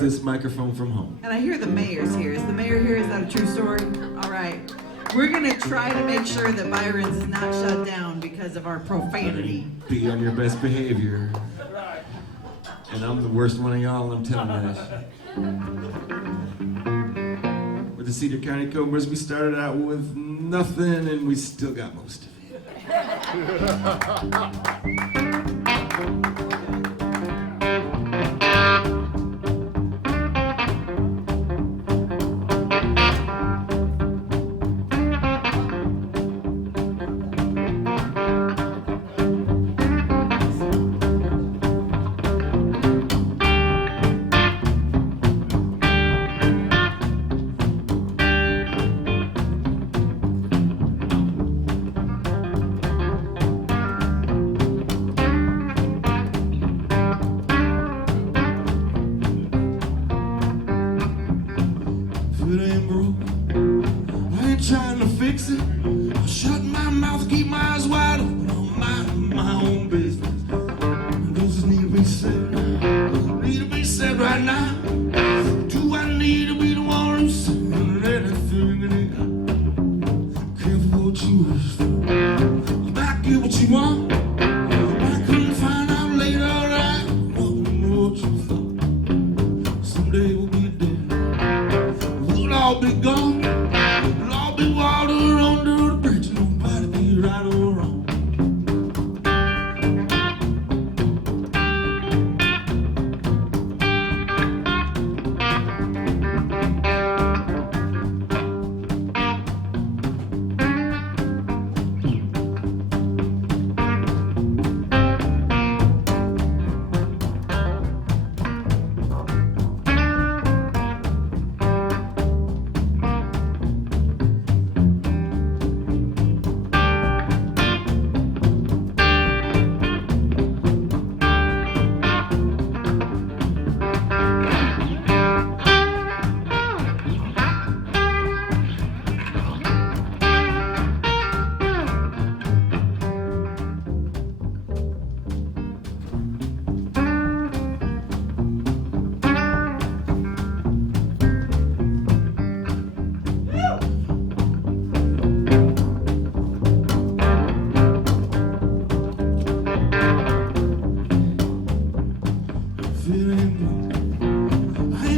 this microphone from home. And I hear the mayor's here. Is the mayor here? Is that a true story? All right. We're going to try to make sure that Byron's is not shut down because of our profanity. Be on your best behavior. And I'm the worst one of y'all, and I'm telling you that. With the Cedar County Cobras, we started out with nothing, and we still got most of it. Trying to fix it, I shut my mouth, keep my eyes wide open, on my own business. Those need to be said, need to be said right now. Do I need to be the one who's saying anything in it? Careful what you wish for, you might get what you want. I couldn't find out later, I don't know what you thought. Someday we'll be dead, we'll all be gone. Be water under the bridge, nobody be right or wrong.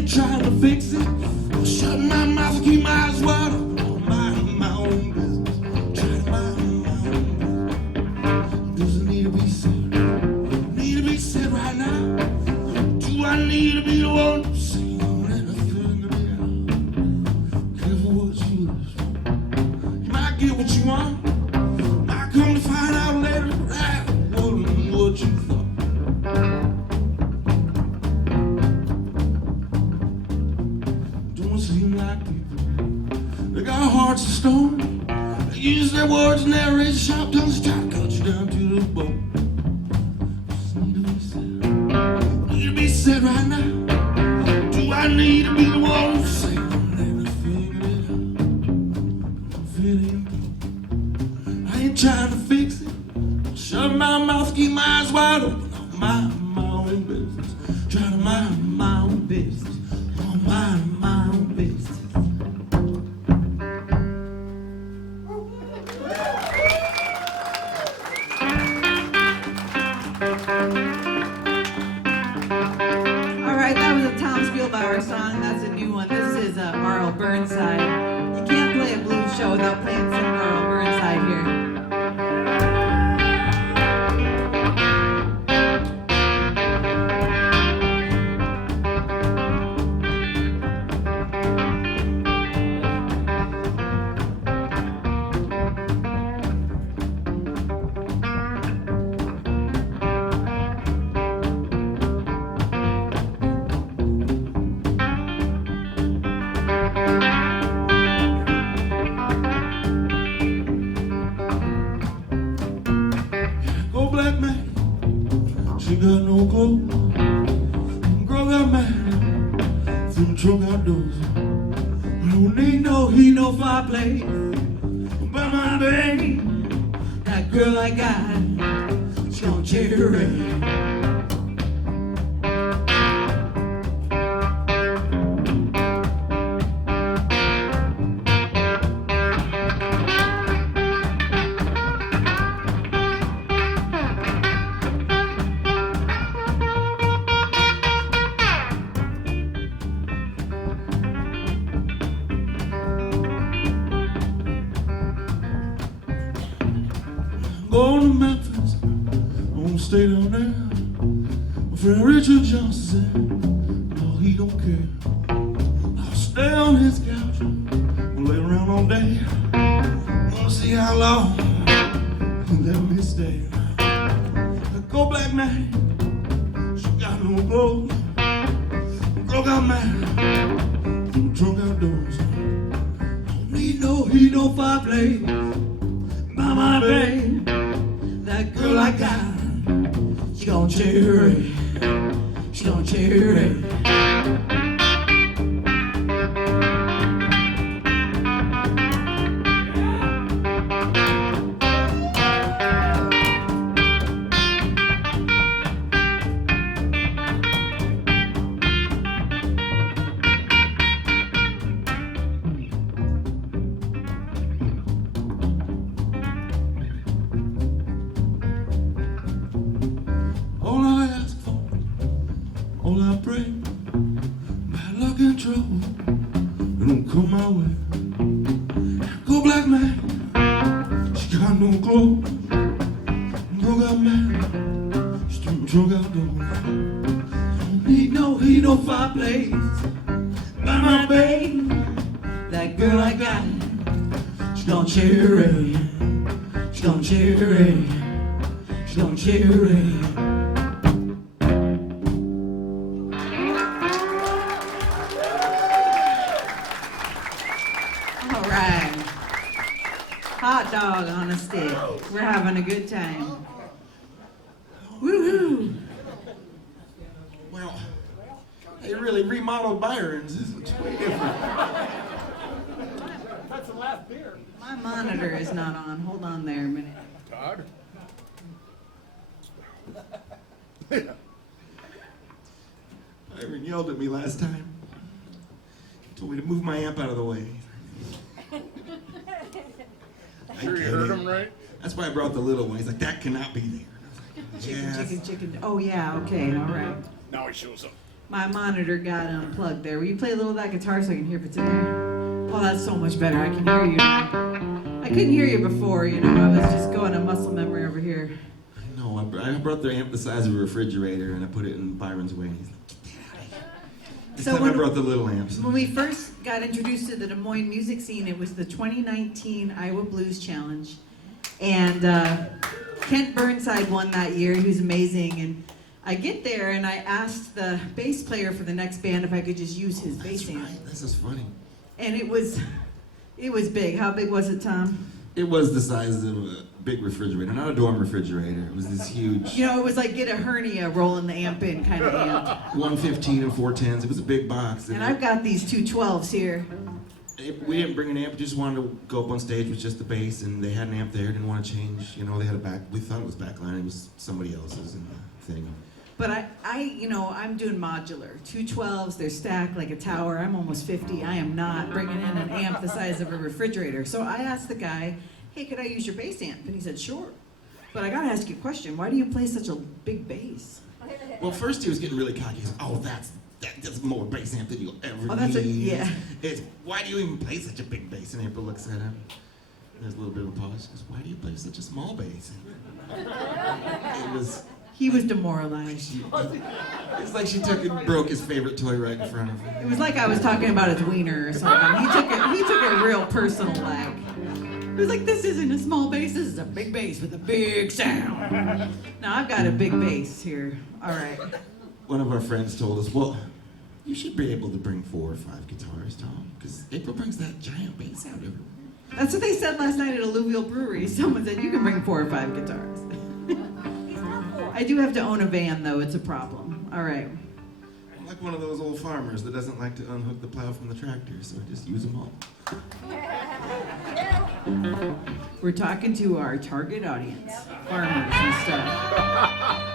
Trying to fix it, I'll shut my mouth and keep my eyes wide open, on my own business. Try to mind my own business. Doesn't need to be said, need to be said right now. Do I need to be the one to say anything to me? Careful what you wish for, you might get what you want. Might come to find out later, I wasn't what you thought. Seem like people, they got hearts of stone. They use their words and their razor sharp tongues to try to cut you down to the bone. Just need to be said right now. Do I need to be the one who's saying everything it out? Feeling blue. I ain't trying to fix it. Shut my mouth, keep my eyes wide open, on my own business. Try to mind my own business, on my own business. All right, that was a Tom Spielbauer song. That's a new one. This is Arl Burnside. You can't play a blues show without playing some Arl Burnside here. Black man, she got no clothes. Girl got mad, threw the trunk outdoors. I don't need no heat, no fireplace. But my baby, that girl I got, she gonna cherry. I'm going to Memphis, I'm gonna stay down there. My friend Richard Johnson said, no, he don't care. I'll stay on his couch, I'll lay around all day. I'm gonna see how long he let me stay. I go black man, she got no clothes. Girl got mad, from drunk outdoors. Don't need no heat, no fireplace. By my babe, that girl I got, she gon' cherry, she gon' cherry. All I ask for, all I pray, bad luck and trouble, it don't come my way. Go black man, she got no clothes. Go got mad, she too drunk outdoors. Don't need no heat, no fireplace. By my babe, that girl I got, she gon' cherry, she gon' cherry, she gon' cherry. All right. Hot dog on a stick. We're having a good time. Woohoo! Well, they really remodeled Byron's. This looks way different. That's the last beer. My monitor is not on. Hold on there a minute. Todd? Byron yelled at me last time. He told me to move my amp out of the way. Sure you heard him right? That's why I brought the little one. He's like, that cannot be there. Chicken, Yes. chicken, chicken. Oh, yeah, okay, all right. Now he shows up. My monitor got unplugged there. Will you play a little of that guitar so I can hear if it's in there? Oh, that's so much better. I can hear you now. I couldn't hear you before, you know. I was just going to muscle memory over here. No, I brought the amp the size of a refrigerator and I put it in Byron's way. He's like, get that out of here. This So time I brought the little amps. When we first got introduced to the Des Moines music scene, it was the 2019 Iowa Blues Challenge. And Kent Burnside won that year. He was amazing. And I get there and I asked the bass player for the next band if I could just use his That's bass amp. right. This is funny. And it was big. How big was it, Tom? It was the size of a big refrigerator, not a dorm refrigerator. It was this huge You know, it was like get a hernia rolling the amp in kind of amp. 115 and 410s. It was a big box. And I've got these two 12s here. We didn't bring an amp, we just wanted to go up on stage with just the bass, and they had an amp there, didn't want to change. You know, they had a back, we thought it was backline, it was somebody else's in the thing. But I'm doing modular. Two 12s, they're stacked like a tower. I'm almost 50. I am not bringing in an amp the size of a refrigerator. So I asked the guy, hey, could I use your bass amp? And he said, sure. But I gotta ask you a question. Why do you play such a big bass? Well, first he was getting really cocky. He was, oh, that's more bass amp than you'll ever Oh, that's a- need. yeah. It's, why do you even play such a big bass? And April looks at him. There's a little bit of a pause. She goes, why do you play such a small bass? It was... He was demoralized. It's like she took and broke his favorite toy right in front of him. It was like I was talking about his wiener or something. He took it real personal like. He was like, this isn't a small bass, this is a big bass with a big sound. Now I've got a big bass here. All right. One of our friends told us, well, you should be able to bring 4 or 5 guitars, Tom, because April brings that giant bass out everywhere. That's what they said last night at Alluvial Brewery. Someone said you can bring 4 or 5 guitars. I do have to own a van, though. It's a problem. All right. I'm like one of those old farmers that doesn't like to unhook the plow from the tractor, so I just use them all. We're talking to our target audience, farmers and stuff.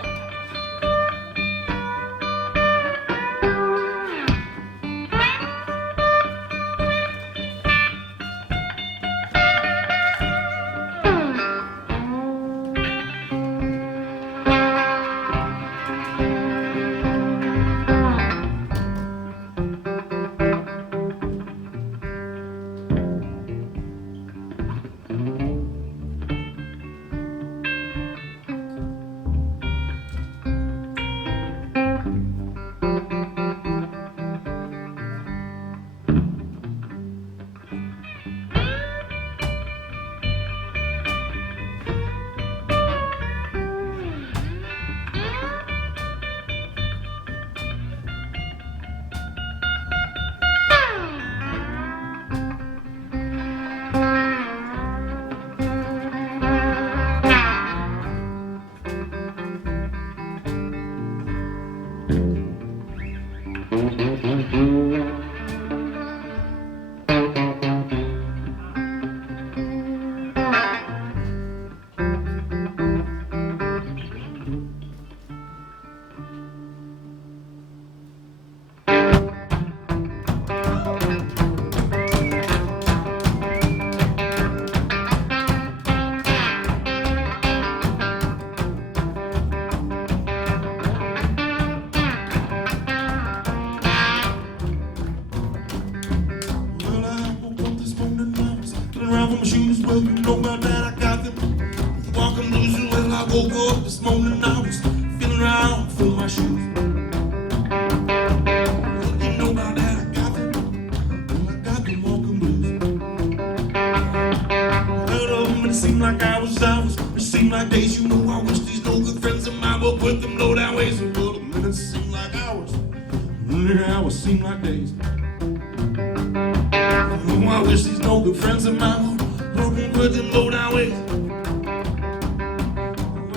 my shoes, well, you know about that, I got them. Walking blues, well, I woke up this morning, I was feeling right, feeling my shoes. Well, you know about that, I got them. Well, I got them walking blues. Out of them, it seemed like hours, it seemed like days. You know, I wish these no good friends of mine would put them low down ways. Well, the minutes seem like hours, the hours seem like days. Oh, I wish these no good friends of mine would put them low down ways.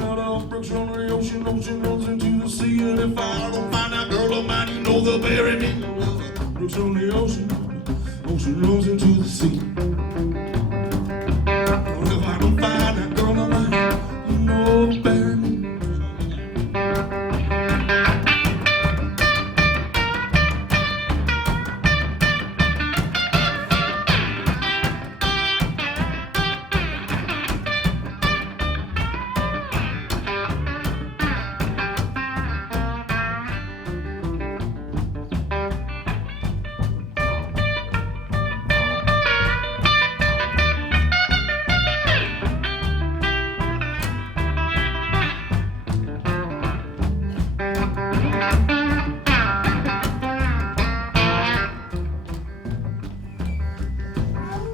Out of brooks on the ocean, ocean runs into the sea. And if I don't find that girl of mine, you know they'll bury me. Brooks on the ocean, ocean runs into the sea. If I don't find that girl of mine, you know they'll bury me.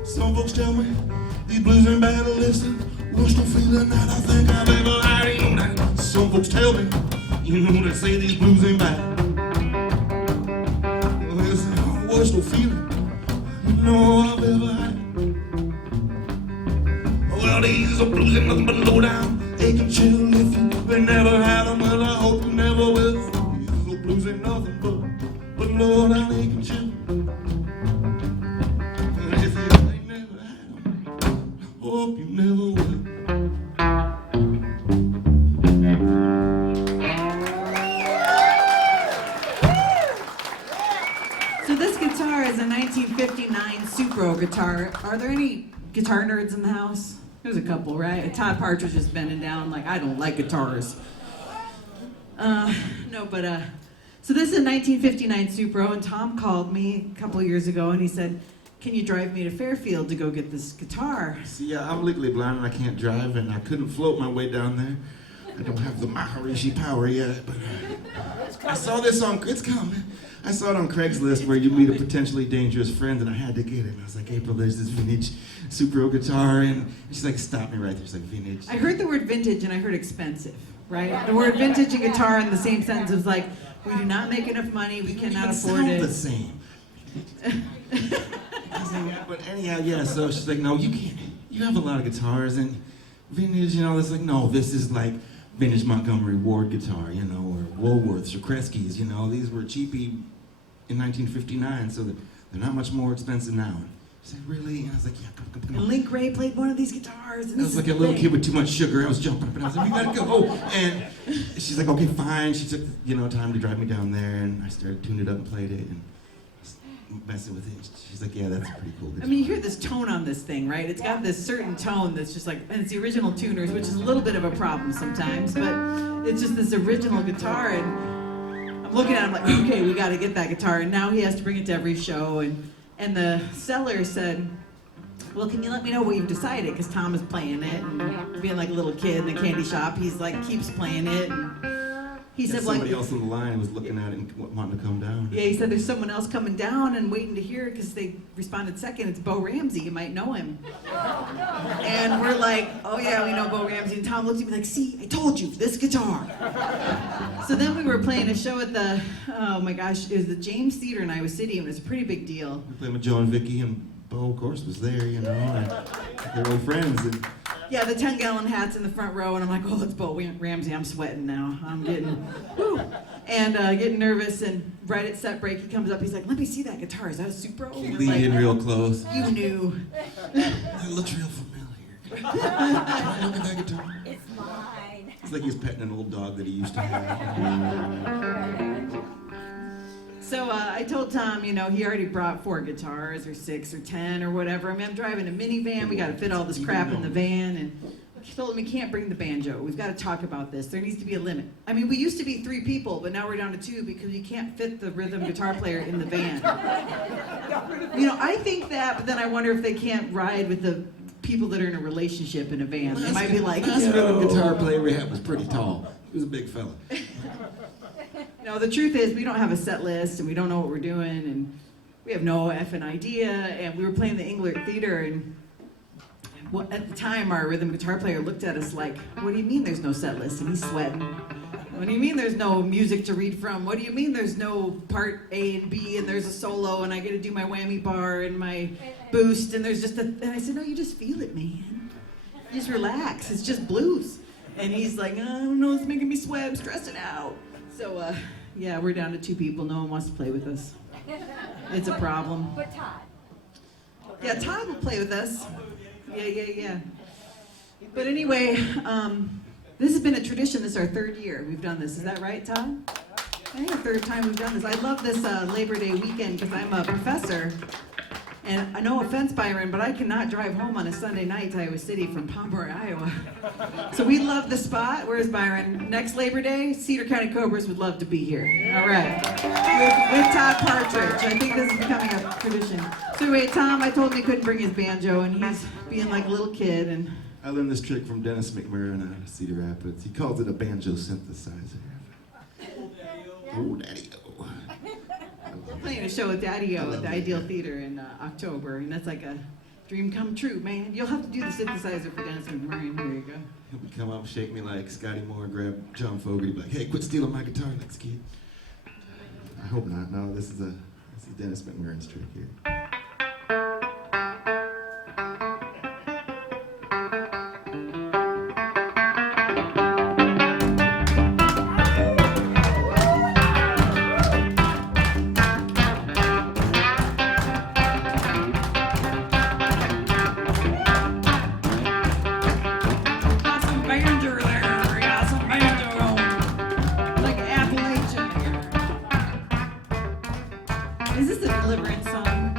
Some folks tell me these blues ain't bad to listen. Worst feeling that I think I've ever had. You know that. Some folks tell me, you know, they say these blues ain't bad. Well, they say, oh, worst feeling you know I've ever had. Well, these are blues ain't nothing but low down. They can chill if you ain't never had them. Well, I hope you never will. These old blues ain't nothing but low down. They can chill. Hope you never will. So this guitar is a 1959 Supro guitar. Are there any guitar nerds in the house? There's a couple, right? Todd Partridge is bending down like, I don't like guitars. So this is a 1959 Supro, and Tom called me a couple years ago and he said, can you drive me to Fairfield to go get this guitar? See, I'm legally blind and I can't drive, and I couldn't float my way down there. I don't have the Maharishi power yet, but I saw this on, it's coming. I saw it on Craigslist where you meet a potentially dangerous friend, and I had to get it. I was like, April, there's this vintage Supro guitar, and she's like, stop me right there. She's like, vintage. I heard the word vintage and I heard expensive, right? The word vintage and guitar in the same sentence was like, we do not make enough money, we cannot afford it. It the same. But anyhow, yeah, so she's like, no, you can't. You have a lot of guitars and vintage, you know. It's like, no, this is like vintage Montgomery Ward guitar, you know, or Woolworths or Kresge's, you know. These were cheapy in 1959, so they're not much more expensive now. She said, really? And I was like, yeah, come on. And Link Ray played one of these guitars. And I was like a little kid with too much sugar. I was jumping up and I was like, you gotta go. And she's like, okay, fine. She took, time to drive me down there, and I started tuning it up and played it. And messing with it. She's like, yeah, that's pretty cool. I mean, you hear this tone on this thing, right? It's got this certain tone that's just like, and it's the original tuners, which is a little bit of a problem sometimes, but it's just this original guitar, and I'm looking at him like, okay, we gotta get that guitar, and now he has to bring it to every show, and the seller said, well, can you let me know what you've decided? Because Tom is playing it, and being like a little kid in the candy shop, he's like, keeps playing it, and he said, somebody else in the line was looking at it and wanting to come down. Yeah, he said there's someone else coming down and waiting to hear it because they responded second. It's Bo Ramsey. You might know him. And we're like, oh yeah, we know Bo Ramsey. And Tom looked at me like, see, I told you, this guitar. So then we were playing a show at the, oh my gosh, it was the James Cedar in Iowa City. And it was a pretty big deal. We played with Joe and Vicky, and Bo, of course, was there, you know. And they were friends. And yeah, the 10-gallon hat's in the front row, and I'm like, oh, it's Bo Ramsey. I'm sweating now. I'm getting, whew, and getting nervous. And right at set break, he comes up. He's like, let me see that guitar. Is that a Supro? he leaned in real close. You knew. It looks real familiar. Can I look at that guitar? It's mine. It's like he was petting an old dog that he used to have. So I told Tom, you know, he already brought 4 guitars or 6 or 10 or whatever. I mean, I'm driving a minivan. We got to fit all this crap in the van. And he told him we can't bring the banjo. We've got to talk about this. There needs to be a limit. I mean, we used to be 3 people, but now we're down to 2 because you can't fit the rhythm guitar player in the van. You know, I think that, but then I wonder if they can't ride with the people that are in a relationship in a band. They might be like, last rhythm guitar player we had was pretty tall. He was a big fella. no, the truth is we don't have a set list and we don't know what we're doing and we have no effing idea. And we were playing the Englert Theater and at the time our rhythm guitar player looked at us like, what do you mean there's no set list? And he's sweating. What do you mean there's no music to read from? What do you mean there's no part A and B and there's a solo and I get to do my whammy bar and my boost and there's just and I said, no, you just feel it, man. You just relax. It's just blues. And he's like, I don't know, it's making me sweat. I'm stressing out. So, yeah, we're down to 2 people. No one wants to play with us. It's a problem. But Todd. Yeah, Todd will play with us. Yeah. But anyway, this has been a tradition. This is our 3rd year we've done this. Is that right, Todd? I think the 3rd time we've done this. I love this Labor Day weekend because I'm a professor. And no offense, Byron, but I cannot drive home on a Sunday night to Iowa City from Pomeroy, Iowa. So we love the spot. Where's Byron? Next Labor Day, Cedar County Cobras would love to be here. All right. With Todd Partridge. I think this is becoming a tradition. So anyway, Tom, I told him he couldn't bring his banjo, and he's being like a little kid. And I learned this trick from Dennis McMurrin out of Cedar Rapids. He calls it a banjo synthesizer. Oh, daddy-o. we're playing a show with Daddy-O at the Ideal Theater in October, and that's like a dream come true, man. You'll have to do the synthesizer for Dennis McMurray. Here you go. He'll come up, shake me like Scotty Moore, grab John Fogerty, be like, hey, quit stealing my guitar, next kid. I hope not. No, this is Dennis McMurrin's trick here. Is this a deliverance song?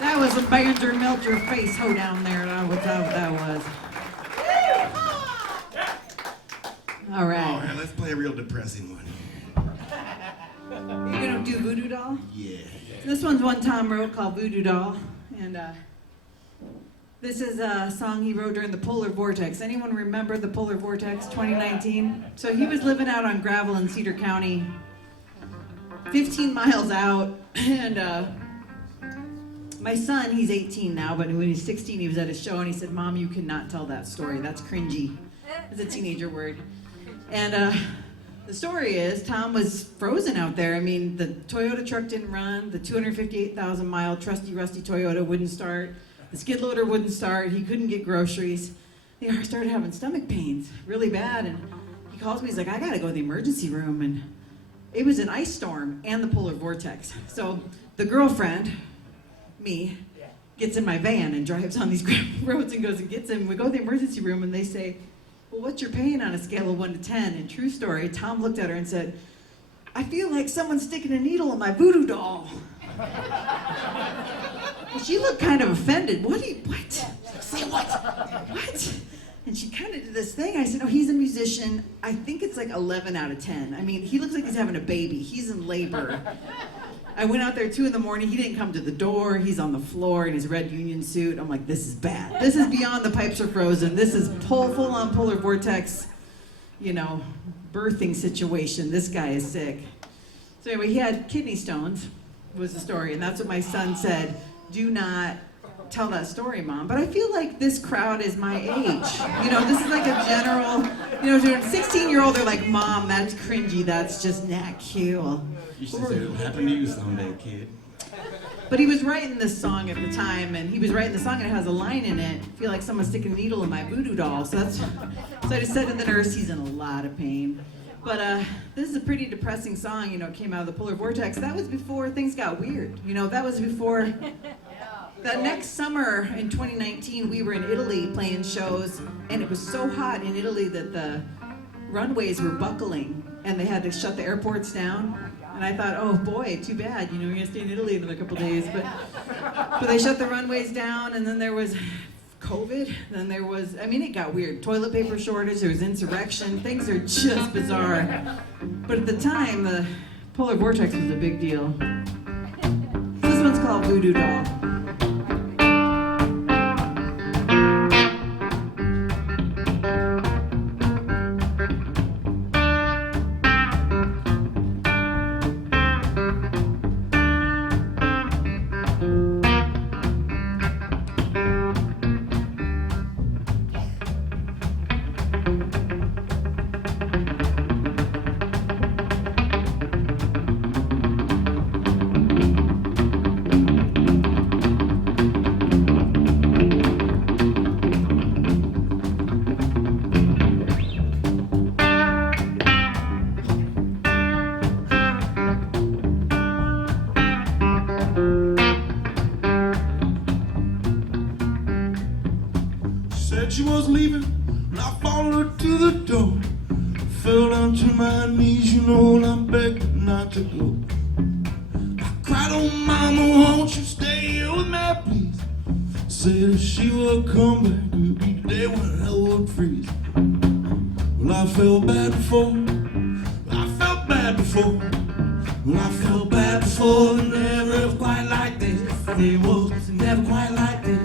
That was a banjo melt your face hoedown there. What that was. All All right. right, let's play a real depressing one. You're gonna do Voodoo Doll? Yeah. This one's one Tom wrote called Voodoo Doll, and this is a song he wrote during the Polar Vortex. Anyone remember the Polar Vortex 2019? So he was living out on gravel in Cedar County, 15 miles out, and my son, he's 18 now, but when he's 16, he was at a show, and he said, Mom, you cannot tell that story. That's cringy. It's a teenager word. And the story is Tom was frozen out there. I mean, the Toyota truck didn't run. The 258,000-mile trusty, rusty Toyota wouldn't start. The skid loader wouldn't start. He couldn't get groceries. He started having stomach pains really bad. And he calls me. He's like, I got to go to the emergency room. And it was an ice storm and the polar vortex. So the girlfriend, me, gets in my van and drives on these roads and goes and gets him. We go to the emergency room and they say, well, what's your pain on a scale of 1 to 10? And true story, Tom looked at her and said, I feel like someone's sticking a needle in my voodoo doll. And she looked kind of offended. What? Say what? What? And she kind of did this thing. I said, oh, he's a musician. I think it's like 11 out of 10. I mean, he looks like he's having a baby. He's in labor. I went out there 2 in the morning. He didn't come to the door. He's on the floor in his red union suit. I'm like, this is bad. This is beyond the pipes are frozen. This is full on polar vortex, birthing situation. This guy is sick. So anyway, he had kidney stones, was the story. And that's what my son said. Do not tell that story, Mom. But I feel like this crowd is my age. This is like a general, 16-year-old, they're like, Mom, that's cringy. That's just not cool. You should say it'll happen to you someday, kid. But he was writing this song at the time, and he was writing the song, and it has a line in it. I feel like someone's sticking a needle in my voodoo doll. So I just said to the nurse, he's in a lot of pain. But this is a pretty depressing song. It came out of the polar vortex. That was before things got weird. That was before. That next summer in 2019, we were in Italy playing shows, and it was so hot in Italy that the runways were buckling, and they had to shut the airports down. And I thought, oh boy, too bad, you're gonna stay in Italy in a couple days. But they shut the runways down, and then there was COVID, then there was, it got weird. Toilet paper shortage, there was insurrection, things are just bizarre. But at the time, the polar vortex was a big deal. This one's called Voodoo Doll. She was leaving, and I followed her to the door. Fell down to my knees, and I begged not to go. I cried, oh mama, won't you stay here with me, please? Said if she would come back, it would be the day when hell would freeze. Well, I felt bad before, I felt bad before. Well, I felt bad before, never quite like this. It was never quite like this.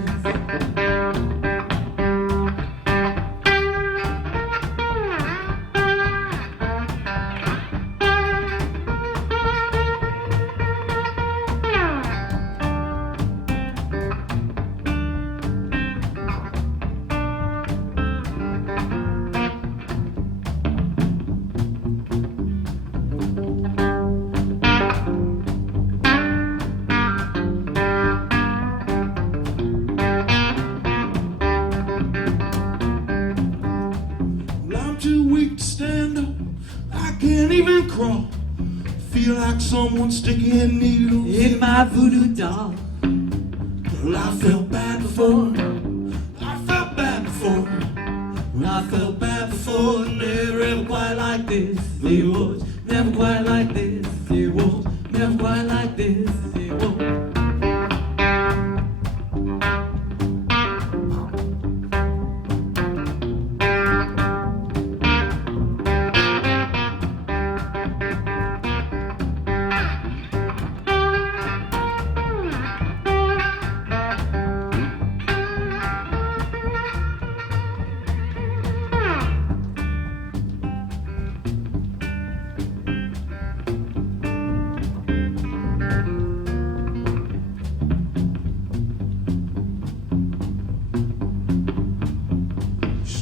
Feel like someone's sticking needles In my voodoo doll. Well, I felt bad before. I felt bad before. I felt bad before. Never ever quite like this. It was never quite like this. It was never quite like this. It was.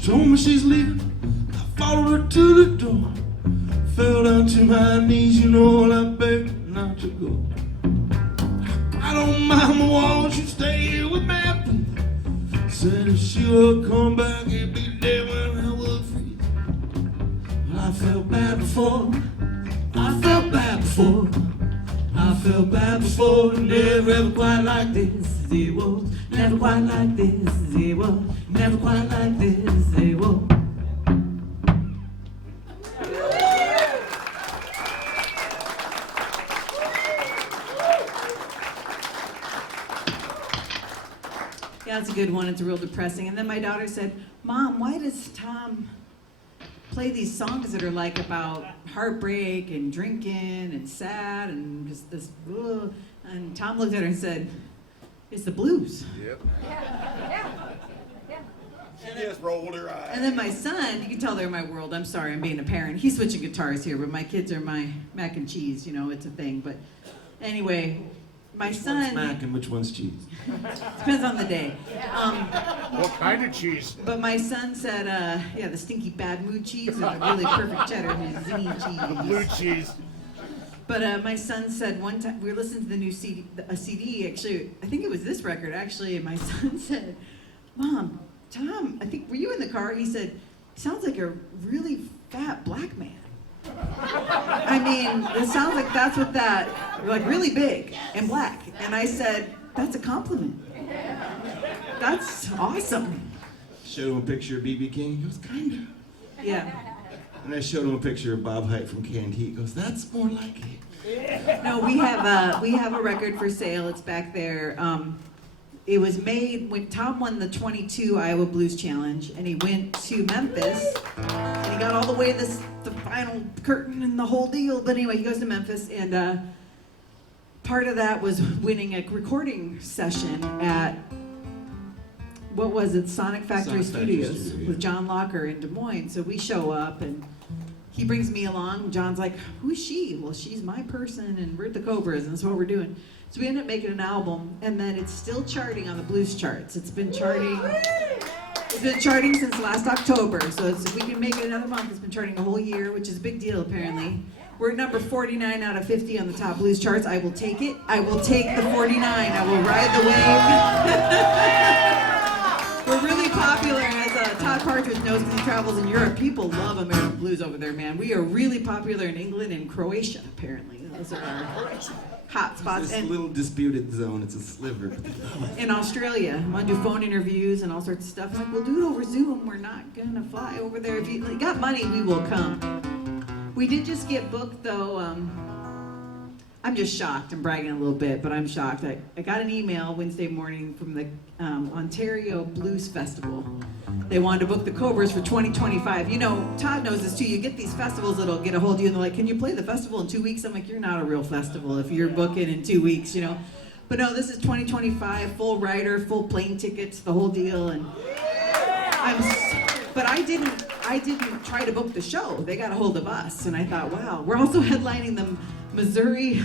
Told me she's leaving, I followed her to the door. Fell down to my knees, and I begged not to go. I don't mind, won't you stay here with me, please? Said if she would come back, it'd be the day when hell would freeze. I felt bad before, I felt bad before. I felt bad before, never ever quite like this. It was never quite like this. It was never quite like this. It was. Yeah, it's a good one. It's real depressing. And then my daughter said, Mom, why does Tom play these songs that are like about heartbreak and drinking and sad and just this. Ugh. And Tom looked at her and said, "It's the blues." Yep. She just rolled her eyes. And then my son, you can tell they're my world. I'm sorry, I'm being a parent. He's switching guitars here, but my kids are my mac and cheese. You know, it's a thing. But anyway, my Which son. one's mac and which one's cheese? Depends on the day. What kind of cheese? But my son said, yeah, the stinky bad mood cheese or the really perfect cheddar zingy cheese. Blue cheese. But my son said one time, we were listening to the new a CD, actually, I think it was this record, actually, and my son said, "Mom, Tom, I think, were you in the car?" He said, "He sounds like a really fat black man." I mean, it sounds like that's what that, like really big and black. And I said, "That's a compliment. That's awesome." Showed him a picture of B.B. King. He goes, kinda. Yeah. And I showed him a picture of Bob Hite from Canned Heat. He goes, that's more like it. No, we have a record for sale. It's back there. It was made when Tom won the 22 Iowa Blues Challenge, and he went to Memphis, and he got all the way to the final curtain and the whole deal. But anyway, he goes to Memphis, and part of that was winning a recording session at, what was it, Sonic Factory Studios with John Locker in Des Moines. So we show up, and he brings me along. John's like, "Who's she?" "Well, she's my person, and we're at the Cobras, and that's what we're doing." So we end up making an album, and then it's still charting on the blues charts. It's been charting since last October. So if we can make it another month, it's been charting a whole year, which is a big deal apparently. We're at number 49 out of 50 on the top blues charts. I will take it. I will take the 49. I will ride the wave. We're really popular, as Todd Partridge knows because he travels in Europe. People love American blues over there, man. We are really popular in England and Croatia, apparently. Those are our hot spots. This little disputed zone, it's a sliver. In Australia, I want to do phone interviews and all sorts of stuff. I'm like, we'll do it over Zoom. We're not going to fly over there. If you got money, we will come. We did just get booked, though. I'm just shocked. I'm bragging a little bit, but I'm shocked. I got an email Wednesday morning from the Ontario Blues Festival. They wanted to book the Cobras for 2025. You know, Todd knows this too. You get these festivals that'll get a hold of you and they're like, "Can you play the festival in 2 weeks?" I'm like, "You're not a real festival if you're booking in 2 weeks, you know." But no, this is 2025, full rider, full plane tickets, the whole deal. And but I didn't try to book the show. They got a hold of us, and I thought, wow. We're also headlining the Missouri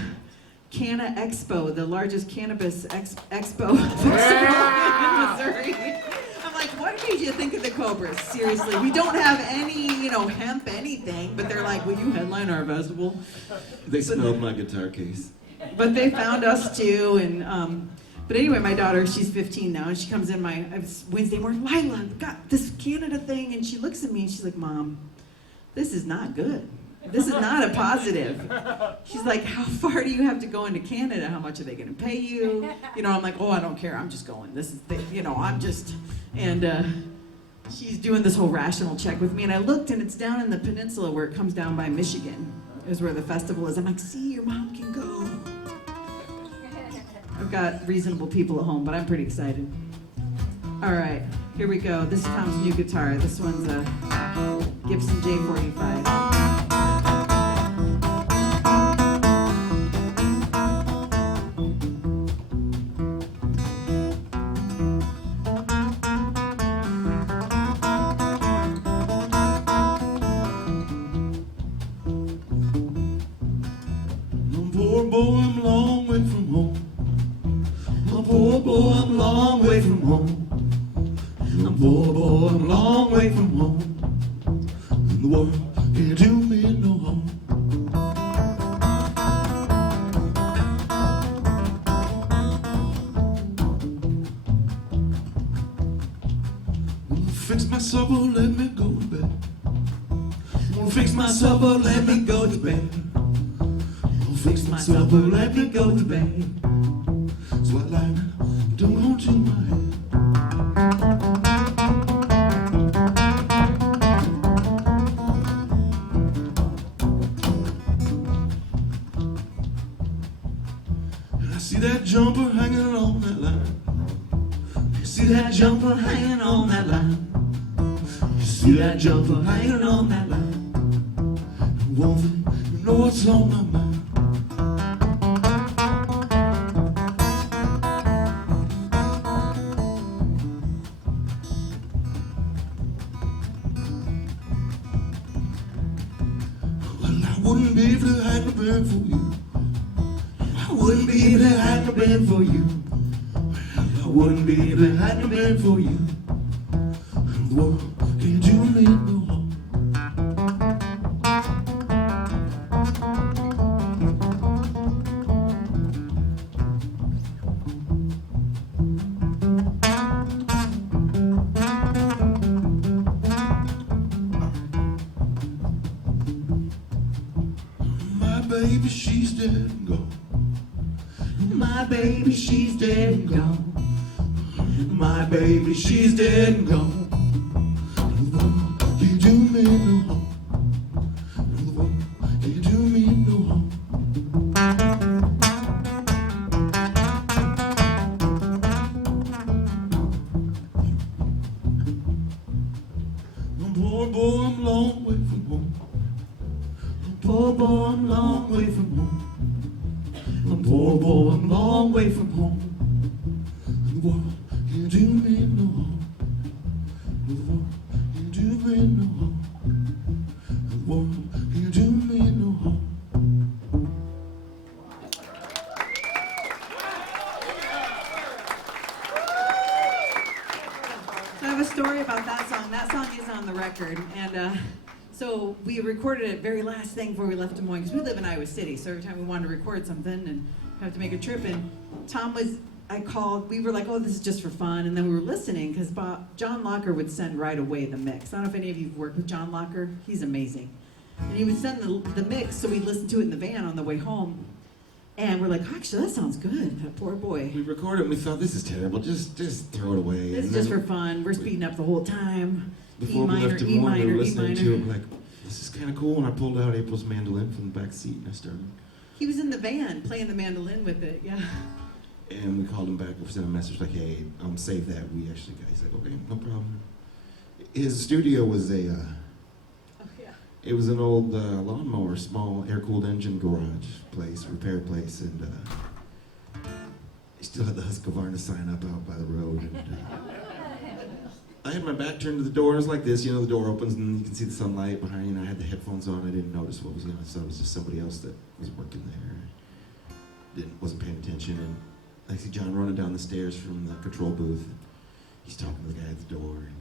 Canna Expo, the largest cannabis expo festival in Missouri. I'm like, what made you think of the Cobras? Seriously, we don't have any, hemp anything, but they're like, "Will you headline our festival?" They smelled my guitar case. But they found us too, and but anyway, my daughter, she's 15 now, and she comes in Wednesday morning, "Lila, got this Canada thing," and she looks at me and she's like, "Mom, this is not good. This is not a positive." She's like, "How far do you have to go into Canada? How much are they going to pay you?" I'm like, "Oh, I don't care. I'm just going. This is, I'm just," and she's doing this whole rational check with me, and I looked, and it's down in the peninsula where it comes down by Michigan, is where the festival is. I'm like, "See, your mom can go." I've got reasonable people at home, but I'm pretty excited. All right, here we go. This is Tom's new guitar. This one's a Gibson J45. Poor boy, I'm a long way from home. My poor boy, I'm a long way from home. I'm poor boy, I'm a long way from home. And the world can't do me no harm. Wanna fix my supper, let me go to bed. Wanna fix my supper, let me go to bed. Fix my supper, let me go to bed. So I lie down, don't hold to my head. And I see that jumper hanging on that line. You see that jumper hanging on that line. You see that jumper hanging on that line. one thing, you know what's on my mind. Well, I wouldn't be if it hadn't been for you. I wouldn't be if it hadn't been for you. I wouldn't be if it hadn't been for you. The world can't do me no harm. My baby, she's dead and gone. My baby, she's dead and gone. My baby, she's dead and gone. The world can't do me no harm. The world can't do me no harm. Boy, boy, I'm a long way from home. Poor boy, I'm a long way from home. Poor boy, I'm a long way from home. The world can't do me no harm. The world can't do me no harm. The world can't do me no harm. So I have a story about that song. That song is on the record, and so we recorded it very last thing before we left Des Moines, because we live in Iowa City, so every time we wanted to record something and have to make a trip, and I called, we were like, oh, this is just for fun, and then we were listening, because John Locker would send right away the mix. I don't know if any of you have worked with John Locker. He's amazing. And he would send the mix, so we'd listen to it in the van on the way home, and we're like, actually, that sounds good, that poor boy. We recorded and we thought, this is terrible, just throw it away. This is And just then for fun. We're speeding up the whole time. Before E we minor, left Des E Moines, we minor, were E listening to it, minor. like, this is kind of cool, and I pulled out April's mandolin from the back seat and I started. He was in the van playing the mandolin with it, yeah. And we called him back, we sent a message like, hey, save that, we actually got, he's like, okay, no problem. His studio was Oh, yeah. it was an old lawnmower, small air-cooled engine garage place, repair place, and he still had the Husqvarna sign up out by the road. And, I had my back turned to the door, and it was like this, you know, the door opens and you can see the sunlight behind you, and I had the headphones on, I didn't notice what was going on, so it was just somebody else that was working there. Wasn't paying attention, and I see John running down the stairs from the control booth. He's talking to the guy at the door, and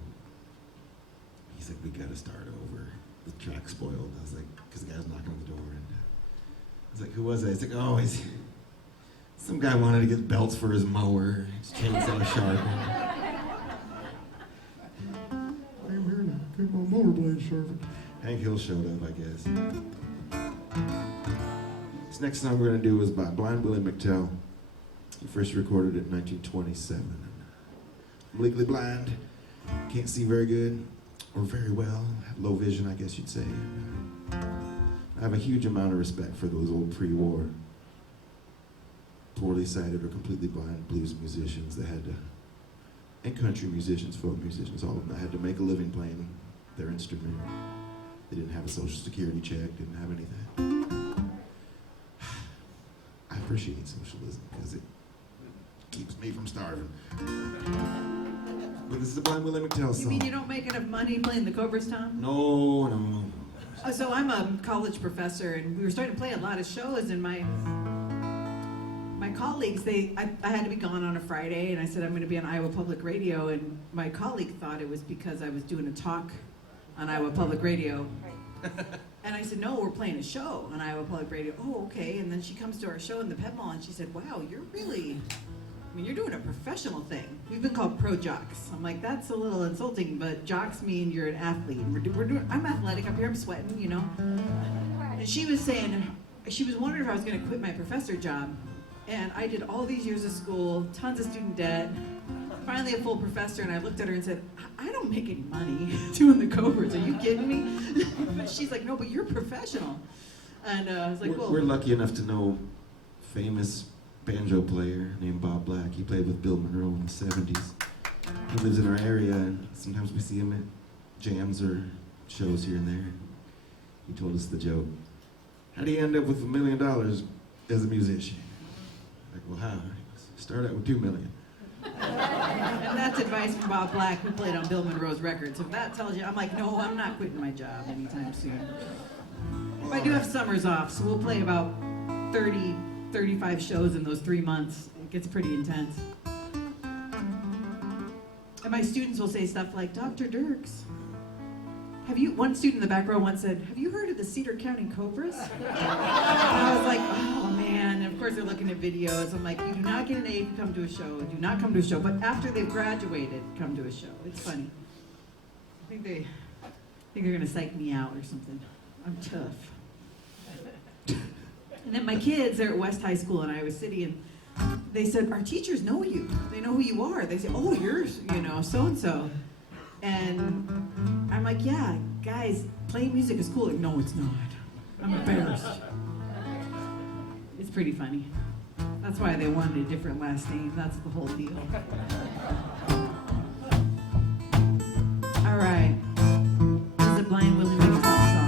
he's like, we gotta start over. The track's spoiled. I was like, because the guy was knocking on the door, and I was like, who was that? He's like, oh, he's some guy wanted to get belts for his mower. His chainsaw sharp. I'm here to get my mower blade sharpened. Hank Hill showed up, I guess. This next song we're gonna do is by Blind Willie McTell. He first recorded it in 1927. I'm legally blind, can't see very good, or very well, have low vision, I guess you'd say. I have a huge amount of respect for those old pre-war, poorly sighted or completely blind blues musicians that had to, and country musicians, folk musicians, all of them that had to make a living playing their instrument. They didn't have a social security check, didn't have anything. I appreciate socialism because it keeps me from starving. But this is a Blind Willie McTell song. You mean you don't make enough money playing the Cobras, Tom? No. So I'm a college professor, and we were starting to play a lot of shows, and my colleagues, I had to be gone on a Friday, and I said I'm going to be on Iowa Public Radio, and my colleague thought it was because I was doing a talk on Iowa Public Radio. And I said, no, we're playing a show on Iowa Public Radio. Oh, okay. And then she comes to our show in the Pet Mall, and she said, wow, you're doing a professional thing. We've been called pro jocks. I'm like, that's a little insulting, but jocks mean you're an athlete. I'm athletic up here, I'm sweating, you know. And she was wondering if I was gonna quit my professor job. And I did all these years of school, tons of student debt, finally a full professor, and I looked at her and said, I don't make any money doing the Cobras, are you kidding me? But she's like, no, but you're professional. And I was like, well. We're lucky enough to know famous banjo player named Bob Black. He played with Bill Monroe in the 70s. He lives in our area, and sometimes we see him at jams or shows here and there. He told us the joke. how do you end up with $1 million as a musician? Like, well, how? Start out with $2 million. And that's advice from Bob Black, who played on Bill Monroe's records. If that tells you, I'm like, no, I'm not quitting my job anytime soon. But I do have summers off, so we'll play about 30, 35 shows in those 3 months. It gets pretty intense. And my students will say stuff like, Dr. Dirks, one student in the back row once said, have you heard of the Cedar County Cobras? And I was like, oh man, and of course they're looking at videos. I'm like, you do not get an A if you come to a show, do not come to a show, but after they've graduated, come to a show. It's funny. I think they're gonna psych me out or something. I'm tough. And then my kids, they're at West High School in Iowa City, and they said, our teachers know you. They know who you are. They say, oh, you're, so-and-so. And I'm like, yeah, guys, playing music is cool. Like, no, it's not. I'm embarrassed. It's pretty funny. That's why they wanted a different last name. That's the whole deal. All right. This is a Blind Willie McTell song.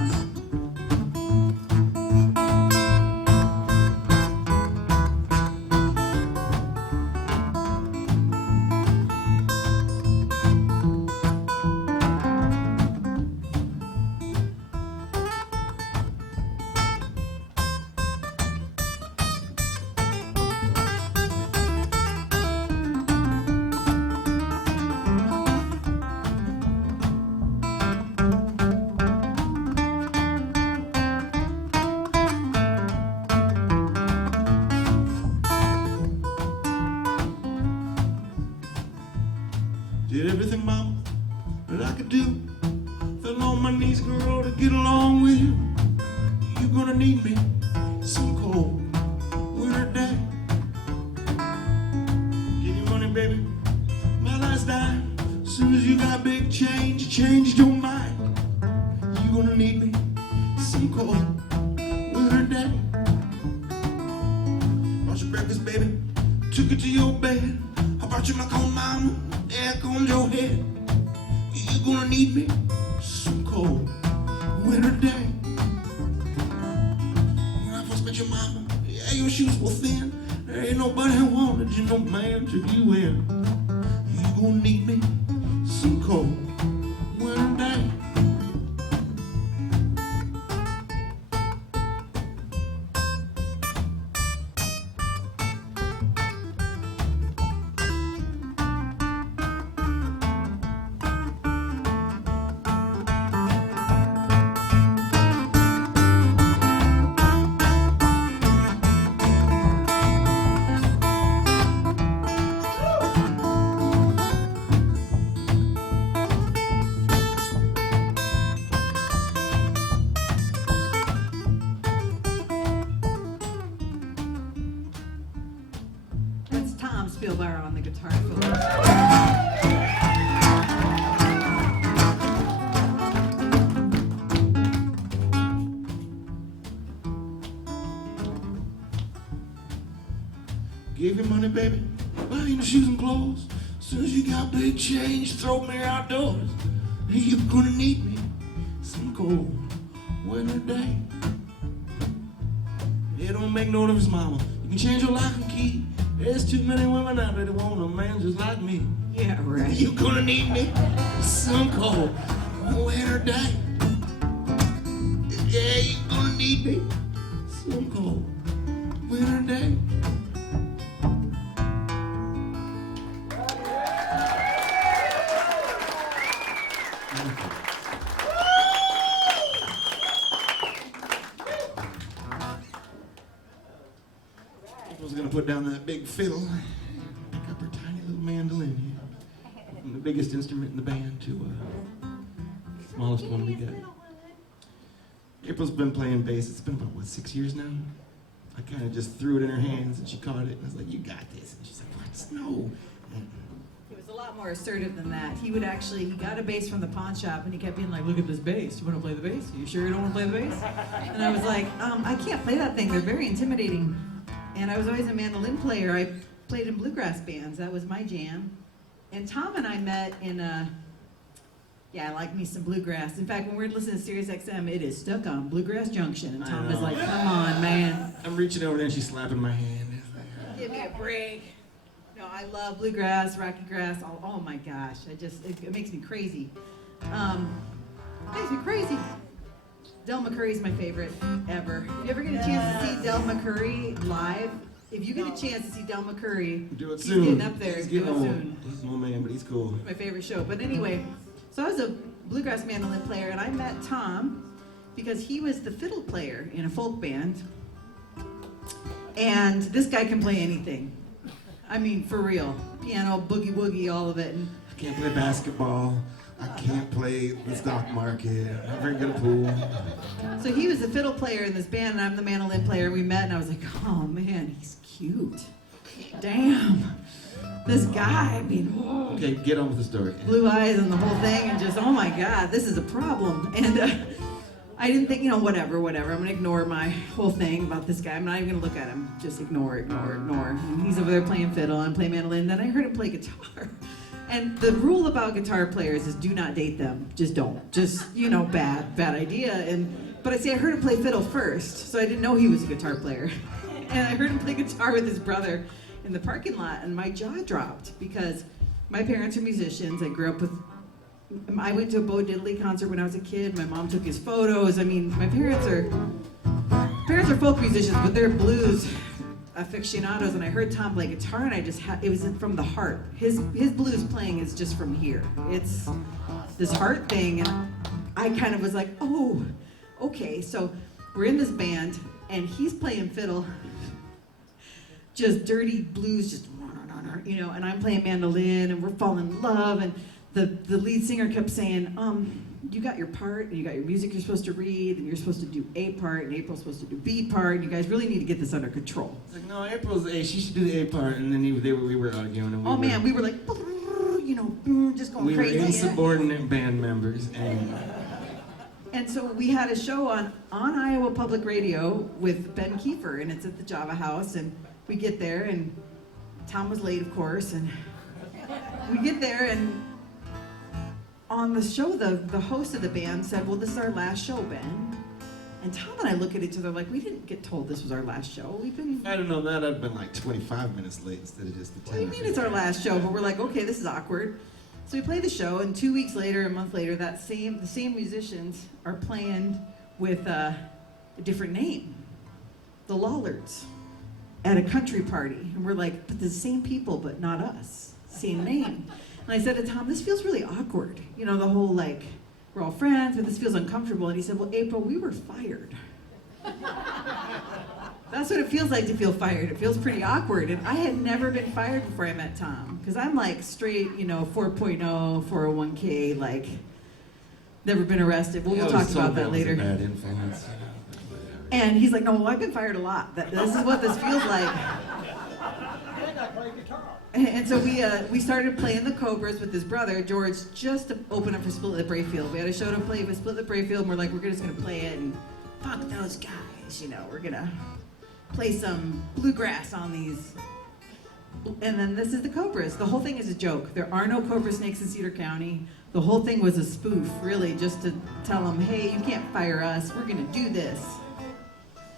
Did everything, mama, that I could do. Fell on my knees, girl, to get along with you. You're gonna need me some cold winter day. Give you money, baby, my last dime. As soon as you got big change, you changed your mind. You're gonna need me some cold winter day. Brought your breakfast, baby, took it to your bed. I brought you my cold mama, air on your head. You're gonna need me some cold winter day. When I first met your mama, yeah, your shoes were thin. There ain't nobody who wanted you, no man took you in. You're gonna need me some cold winter day. That's Tom Spielbauer on the guitar fill. Give you money, baby, buy you shoes and clothes. As soon as you got big change, throw me outdoors. You're gonna need me some cold winter day. It don't make no difference, mama. You can change your lock and key. There's too many women out there that want a man just like me. Yeah, right. You're gonna need me some cold winter day. Yeah, you're gonna need me some cold winter day. I was gonna put down that big fiddle, pick up her tiny little mandolin here, from the biggest instrument in the band to the smallest one we got. April's been playing bass. It's been about 6 years now. I kind of just threw it in her hands and she caught it and I was like, "You got this." And she's like, "What? No." He was a lot more assertive than that. He got a bass from the pawn shop and he kept being like, look at this bass. You want to play the bass? Are you sure you don't want to play the bass? And I was like, I can't play that thing. They're very intimidating. And I was always a mandolin player. I played in bluegrass bands. That was my jam. And Tom and I met in Yeah, I like me some bluegrass. In fact, when we're listening to Sirius XM, it is stuck on Bluegrass Junction. And I Tom is know. like, come on, man. I'm reaching over there and she's slapping my hand. Give me a break. No, I love bluegrass, rocky grass. Oh my gosh, it makes me crazy. Makes me crazy. Del McCurry's my favorite ever. If you ever get a chance to see Del McCurry live, if you get a chance to see Del McCurry, Do it he's soon. getting up there. He's Do getting it old. soon. He's an old man, but he's cool. My favorite show. But anyway, so I was a bluegrass mandolin player, and I met Tom because he was the fiddle player in a folk band. And this guy can play anything. I mean, for real. Piano, boogie woogie, all of it. And I can't play basketball. I can't play the stock market. I'm not very good at pool. so he was the fiddle player in this band, and I'm the mandolin player. We met, and I was like, oh man, he's cute. Damn. This guy, I mean, whoa. Okay, get on with the story. Blue eyes and the whole thing, and just, oh my God, this is a problem. And I didn't think, whatever. I'm gonna ignore my whole thing about this guy. I'm not even gonna look at him. Just ignore. And he's over there playing fiddle, I'm playing mandolin. Then I heard him play guitar. And the rule about guitar players is do not date them. Just don't. Just, bad idea. But I heard him play fiddle first, so I didn't know he was a guitar player. And I heard him play guitar with his brother in the parking lot, and my jaw dropped because my parents are musicians. I went to a Bo Diddley concert when I was a kid. My mom took his photos. I mean, my parents are folk musicians, but they're blues aficionados. And I heard Tom play guitar, and it was from the heart. His blues playing is just from here. It's this heart thing, and I kind of was like, oh, okay. So we're in this band, and he's playing fiddle, just dirty blues, just and I'm playing mandolin, and we're falling in love, and the lead singer kept saying, you got your part, and you got your music you're supposed to read, and you're supposed to do A part, and April's supposed to do B part, and you guys really need to get this under control. It's like, no, April's A, she should do the A part, and then we were arguing. And we were like, just going we crazy. were insubordinate band members, And so we had a show on Iowa Public Radio with Ben Kiefer, and it's at the Java House, and we get there, and Tom was late, of course, and we get there, and on the show, the host of the band said, well, this is our last show, Ben. And Tom and I look at each other like, we didn't get told this was our last show. if I'd have known that, I'd have been like 25 minutes late instead of just the 10. What do you mean it's our last show? But we're like, okay, this is awkward. So we play the show, and 2 weeks later, a month later, the same musicians are playing with a different name, the Lollards, at a country party. And we're like, but the same people, but not us, same name. And I said to Tom, this feels really awkward. The whole like, we're all friends, but this feels uncomfortable. And he said, well, April, we were fired. That's what it feels like to feel fired. It feels pretty awkward. And I had never been fired before I met Tom. Because I'm like straight, 4.0, 401k, like, never been arrested. We'll talk about that later. Bad influence. And he's like, no, well, I've been fired a lot. This is what this feels like. And so we started playing the Cobras with his brother, George, just to open up for Split Lip Rayfield. We had a show to play with Split Lip Rayfield, and we're like, we're just going to play it, and fuck those guys, we're going to play some bluegrass on these. And then this is the Cobras. The whole thing is a joke. There are no Cobra snakes in Cedar County. The whole thing was a spoof, really, just to tell them, hey, you can't fire us. We're going to do this.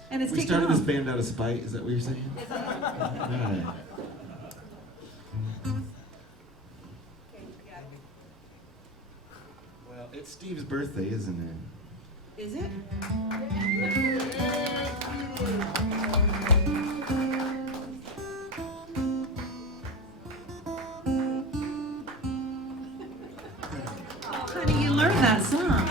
And it's We taken started off. this band out of spite, is that what you're saying? Right. Well, it's Steve's birthday, isn't it? Is it? Honey, you learned that song.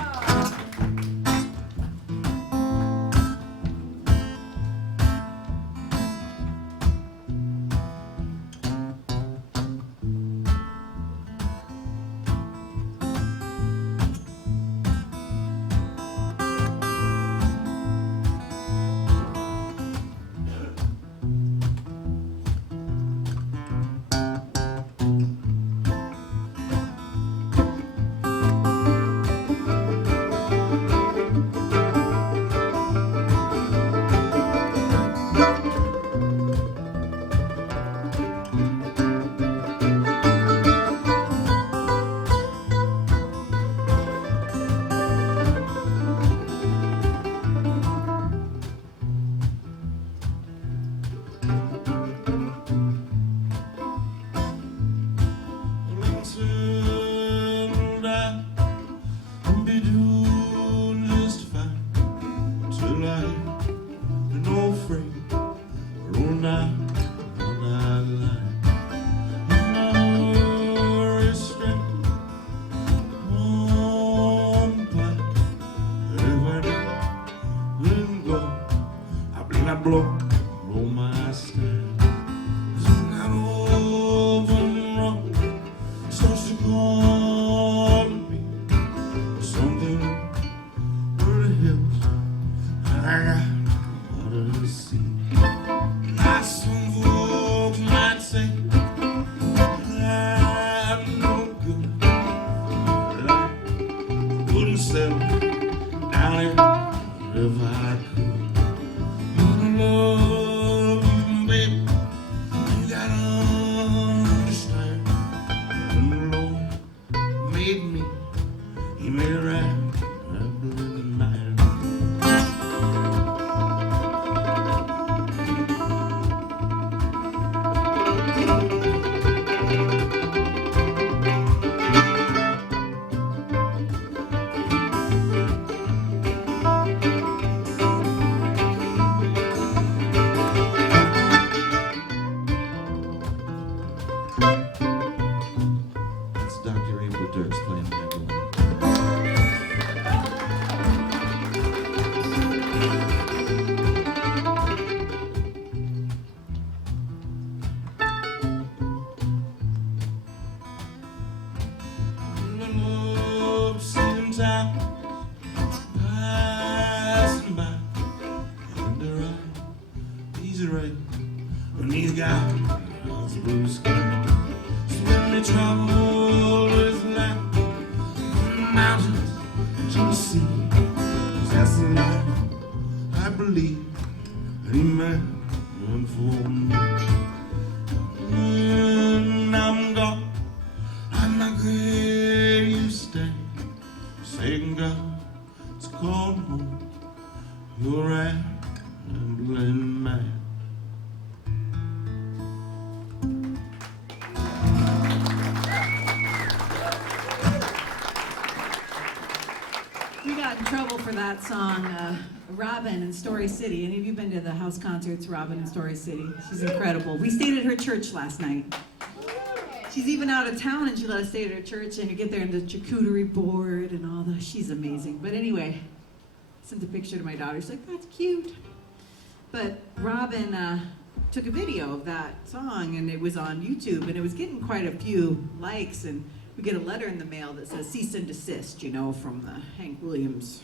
south, passing by, in the right, easy right, beneath God's blue sky. So when they travel with life, from the mountains to the sea, 'cause that's the life I believe any man for me. When I'm gone, I'm not where you stand, saying God, it's called home. You're rambling man. We got in trouble for that song, Robin in Story City. Any of you been to the house concerts, Robin in Story City? She's incredible. We stayed at her church last night. She's even out of town and she let us stay at her church, and you get there and the charcuterie board and all the, she's amazing. But anyway, I sent a picture to my daughter. She's like, that's cute. But Robin took a video of that song and it was on YouTube and it was getting quite a few likes, and we get a letter in the mail that says cease and desist, you know, from the Hank Williams.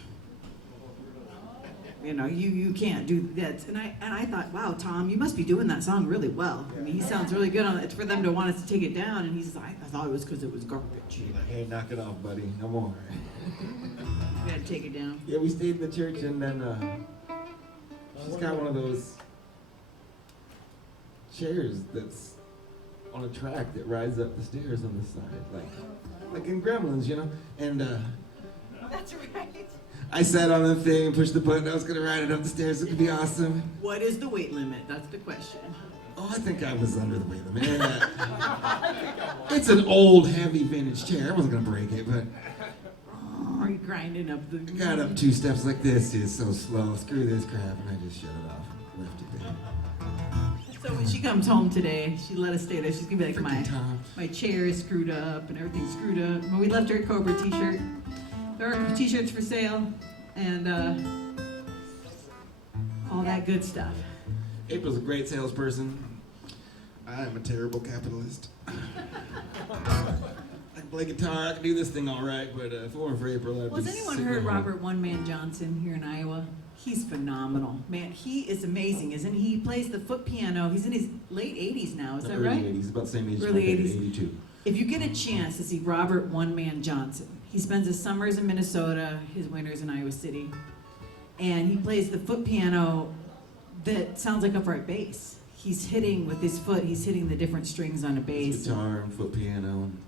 You know, you can't do that. And I thought, wow, Tom, you must be doing that song really well. I mean, he sounds really good on it. For them to want us to take it down, and he's like, I thought it was because it was garbage. Like, hey, knock it off, buddy. No more. We had to take it down. Yeah, we stayed in the church, and then she's got one of those chairs that's on a track that rides up the stairs on the side, like in Gremlins, you know. And That's right. I sat on the thing and pushed the button. I was gonna ride it up the stairs. It could be awesome. What is the weight limit? That's the question. Oh, I think I was under the weight limit. And, it's an old, heavy vintage chair. I wasn't gonna break it, but Are you grinding up the... I got up 2 steps like this. Is so slow. Screw this crap, and I just shut it off and left it there. So when she comes home today, she let us stay there. She's gonna be like, Freaking Tom. my chair is screwed up and everything's screwed up. But we left her a Cobra t-shirt. There are t-shirts for sale and all that good stuff. April's a great salesperson. I am a terrible capitalist. I can play guitar. I can do this thing all right, but if it weren't for April, I'd Well, has be anyone sitting heard at home. Robert One Man Johnson here in Iowa? He's phenomenal. Man, he is amazing, isn't he? He plays the foot piano. He's in his late 80s now, is that Early right? 80s, about the same age as my Early dad, 80s. 82. If you get a chance to see Robert One Man Johnson, he spends his summers in Minnesota, his winters in Iowa City, and he plays the foot piano that sounds like upright bass. He's hitting with his foot, he's hitting the different strings on a bass. Guitar and foot piano and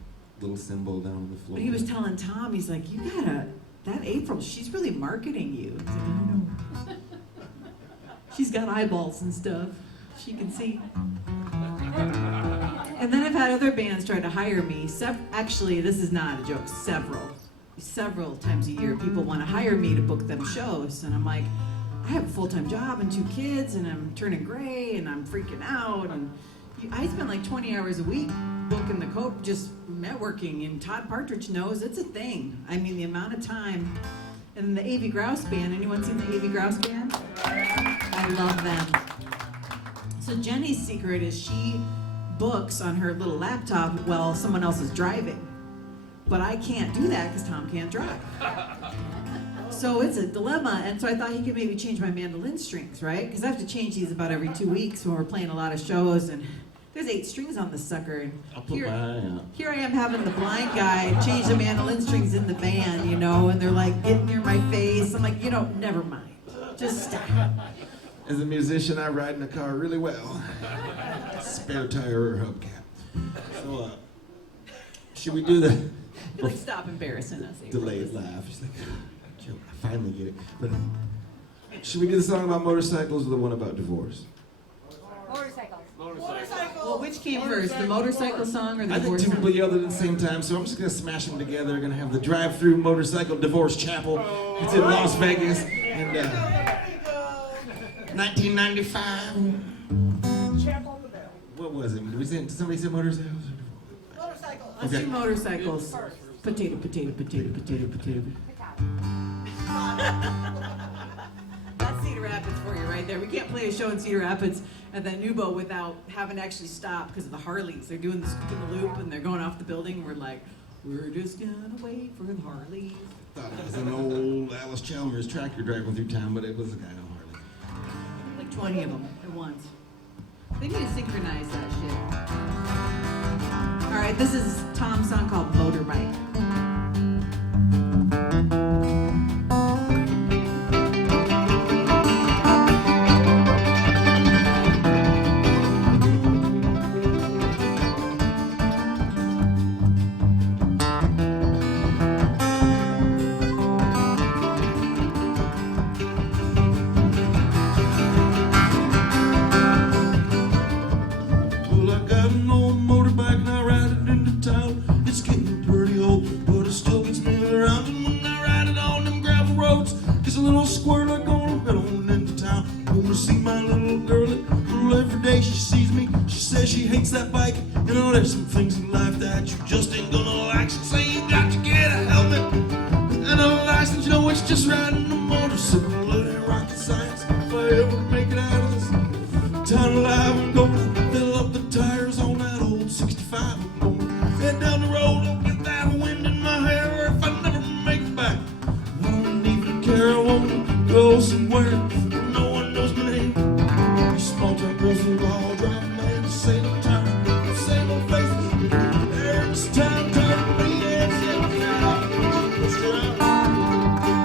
little cymbal down on the floor. But he was telling Tom, he's like, you gotta, that April, she's really marketing you. He's like, I know. She's got eyeballs and stuff. She can see. And then I've had other bands try to hire me. Actually, this is not a joke. Several times a year, people want to hire me to book them shows. And I'm like, I have a full-time job and 2 kids, and I'm turning gray, and I'm freaking out. And I spend like 20 hours a week booking the Cope, just networking. And Todd Partridge knows it's a thing. I mean, the amount of time. And the A.V. Grouse Band. Anyone seen the A.V. Grouse Band? I love them. So Jenny's secret is she books on her little laptop while someone else is driving. But I can't do that because Tom can't drive. So it's a dilemma, and so I thought he could maybe change my mandolin strings, right? Because I have to change these about every 2 weeks when we're playing a lot of shows, and there's 8 strings on this sucker. And I'll put my eye out. here I am having the blind guy change the mandolin strings in the band, you know, and they're like getting near my face. I'm like, never mind. Just stop. As a musician, I ride in a car really well. Spare tire or hubcap. So, should we do the You're like, stop embarrassing us, April. delayed laugh? She's like, joke, I finally get it. But should we do the song about motorcycles or the one about divorce? Well, which came first, the motorcycle song or the I think divorce 2 song? people yelled at the same time, so I'm just gonna smash them together. Gonna have the drive-through motorcycle divorce chapel. It's in Las Vegas, and 1995. What was it? Somebody said motorcycles? Let's Okay. do motorcycles. Potato, potato, potato, potato, potato. That's Cedar Rapids for you right there. We can't play a show in Cedar Rapids at that Nubo without having to actually stop because of the Harleys. They're doing the scoop in the loop and they're going off the building. And we're like, we're just gonna wait for the Harleys. Thought it was an old Alice Chalmers tractor driving through town, but it was a guy on Harley. Like 20 of them at once. They need to synchronize that shit. All right, this is Tom's song called Motorbike. Well, I got an old motorbike and I ride it into town. It's getting pretty old, but it still gets me around. And when I ride it on them gravel roads, there's a little squirrel gonna head on into town. Gonna see my little girlie. Well, every day she sees me, she says she hates that bike. You know, there's some things in life that you just ain't gonna like. She say you got to get a helmet and a license. You know, it's just riding a motorcycle. It ain't rocket science. If I ever make it out of this town alive, I'm gonna fill up the tires on that old 65. I'm gonna head down the road, I'll get that wind in my hair. If I never make it back, I don't even care. I wanna go somewhere where no one knows my name. These small town girls will all drive me mad. The same time, the same old faces. There in this town, tired of me, and let's drive.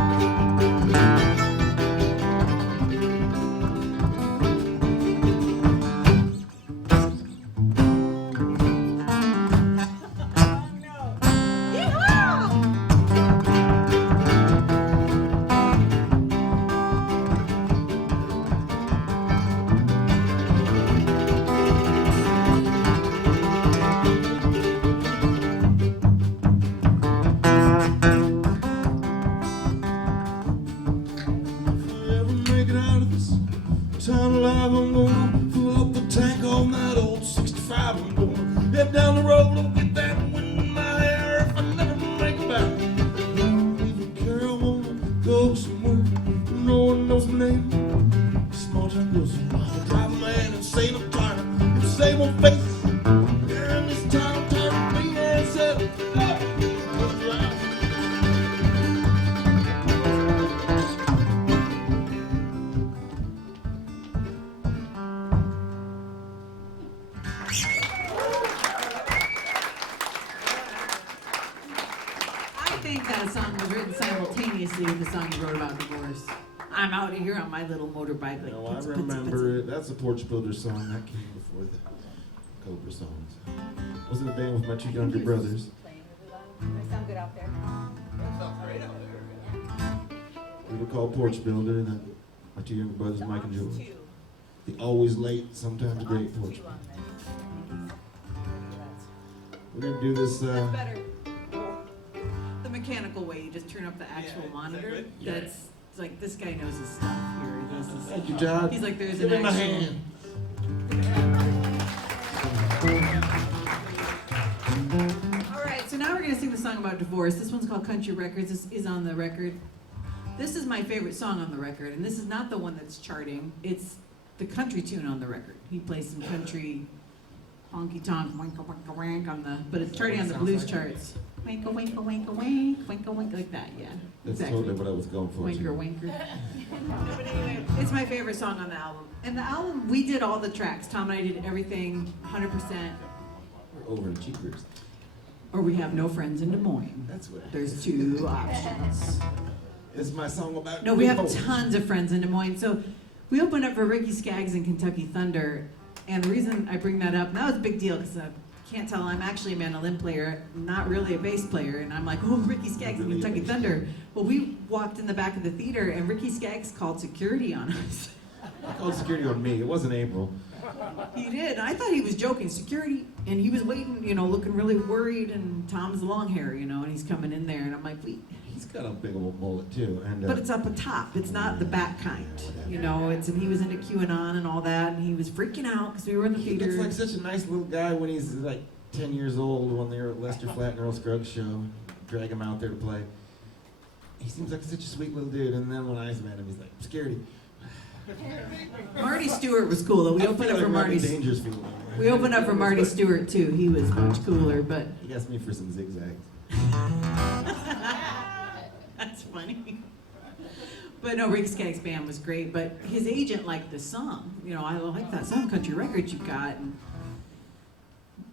Ever make it out of this town alive, I'm gonna fill up the tank on that old 65. I'm gonna head down the road, I'll get that wind in my hair. If I never make it back, I don't even care. I wanna go somewhere where no one knows my name. Small town girls, I'll drive a man insane. I'm tired of the same old faces. Here in this town, tired of being and said, let's drive. I think that song was written simultaneously with the song you wrote about divorce. I'm out of here on my little motorbike. Like, No, I remember it. That's a Porch Builder song. That came before the Cobras songs. I was in a band with my two younger brothers. I sound good out there. We were called Porch Builder, and then my two younger brothers, Mike and George. The always late, sometimes great Porch Builder. We're gonna do this. Better. The mechanical way, you just turn up the actual monitor. That's it's like this guy knows his stuff here. This is, Thank you, John. he's like there's Give an me my actual. hand. All right, so now we're gonna sing the song about divorce. This one's called Country Records. This is on the record. This is my favorite song on the record, and this is not the one that's charting. It's the country tune on the record. He plays some country honky tonk, winka winka wank on the, but it's charting on the blues charts. Winka winka winka wank, winka winka like that, yeah. That's Exactly. totally what I was going for. Winker too. winker. But anyway, it's my favorite song on the album. And the album, we did all the tracks. Tom and I did everything 100%. We're overachievers. Or we have no friends in Des Moines. That's what. There's two options. It's my song about. No, we have divorce. tons of friends in Des Moines. So we opened up for Ricky Skaggs and Kentucky Thunder. And the reason I bring that up, and that was a big deal because I can't tell I'm actually a mandolin player, not really a bass player. And I'm like, oh, Ricky Skaggs and Really a Kentucky bass Thunder. Well, we walked in the back of the theater and Ricky Skaggs called security on us. I called security on me. It wasn't April. He did. I thought he was joking. Security, and he was waiting, looking really worried. And Tom's long hair, and he's coming in there, and I'm like, wait. He's got a big old mullet too, and. But it's up top. It's not the back kind. It's and he was into QAnon and all that, and he was freaking out because we were in the He theater. looks like such a nice little guy when he's like 10 years old when they were at Lester Flatt and Earl Scruggs show. Drag him out there to play. He seems like such a sweet little dude, and then when I met him, he's like, security. Marty Stewart was cool though. We opened up for Marty. Dangersfield. We opened up for Marty Stewart too. He was much cooler, but He asked me for some zigzags. funny. But no, Ricky Skaggs' band was great, but his agent liked the song. You know, I like that song, Country Records you got. And,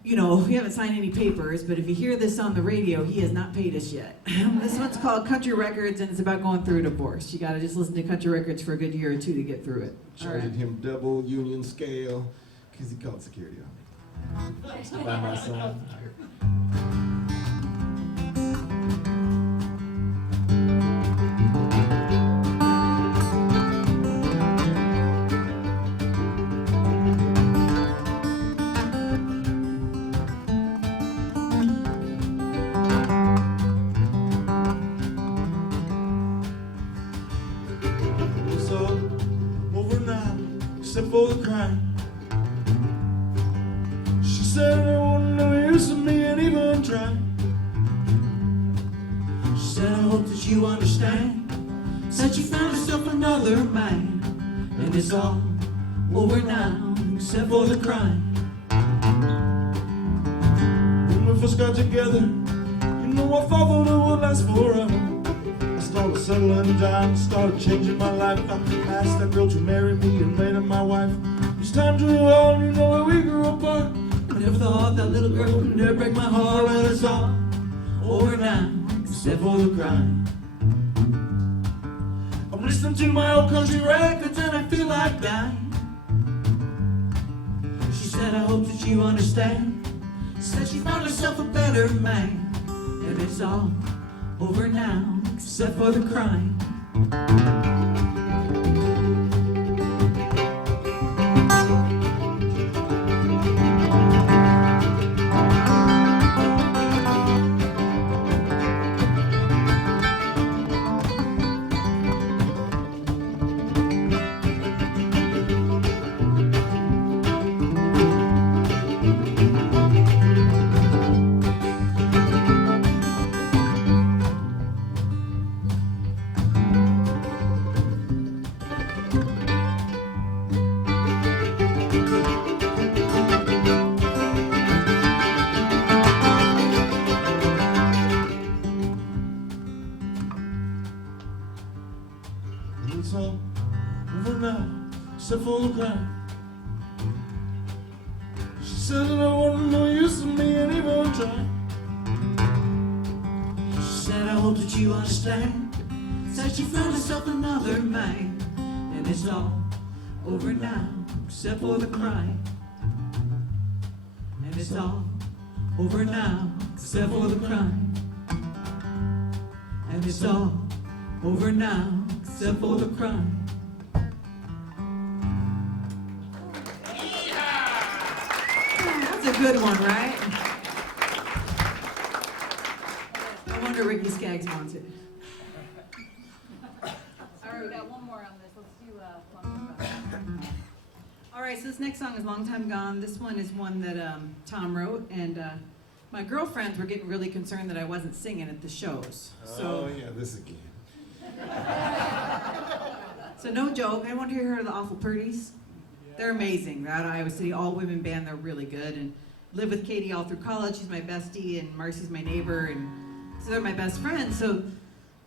you know, we haven't signed any papers, but if you hear this on the radio, he has not paid us yet. This one's called Country Records, and it's about going through a divorce. You gotta just listen to Country Records for a good year or two to get through it. All right. Charging him double union scale because he called security on me. By my son. It's all over now, except for the crime. She said there wasn't no use in me and even trying. She said I hope that you understand. Said she found herself another man, and it's all over now, except for the crime. When we first got together, you know I thought that it would last forever. I started settling down, started changing my life. I asked that girl to marry me and made her my wife. It's time to move on, you know that we grew apart. I never thought that little girl would never break my heart. Well, it's all over now, except for the crime. I'm listening to my old country records and I feel like dying. She said, I hope that you understand. Said she found herself a better man, and it's all over now, except for the crime. It's all over now, except for the crime. She said that I wasn't no use to me and even trying. She said I hope that you understand. Said she found herself another man, and it's all over now, except for the crime. And it's all over now, except for the crime. And it's all over now, except for the crime. That's a good one, right? I wonder Ricky Skaggs wants it. All right, we got one more on this. Let's do Long Time Gone. All right, so this next song is Long Time Gone. This one is one that Tom wrote, and my girlfriends were getting really concerned that I wasn't singing at the shows. Oh, yeah, this again. So no joke, I want to hear the Awful Purdies. They're amazing. They're out of Iowa City, all women band. They're really good. And lived with Katie all through college. She's my bestie, and Marcy's my neighbor, and so they're my best friends. So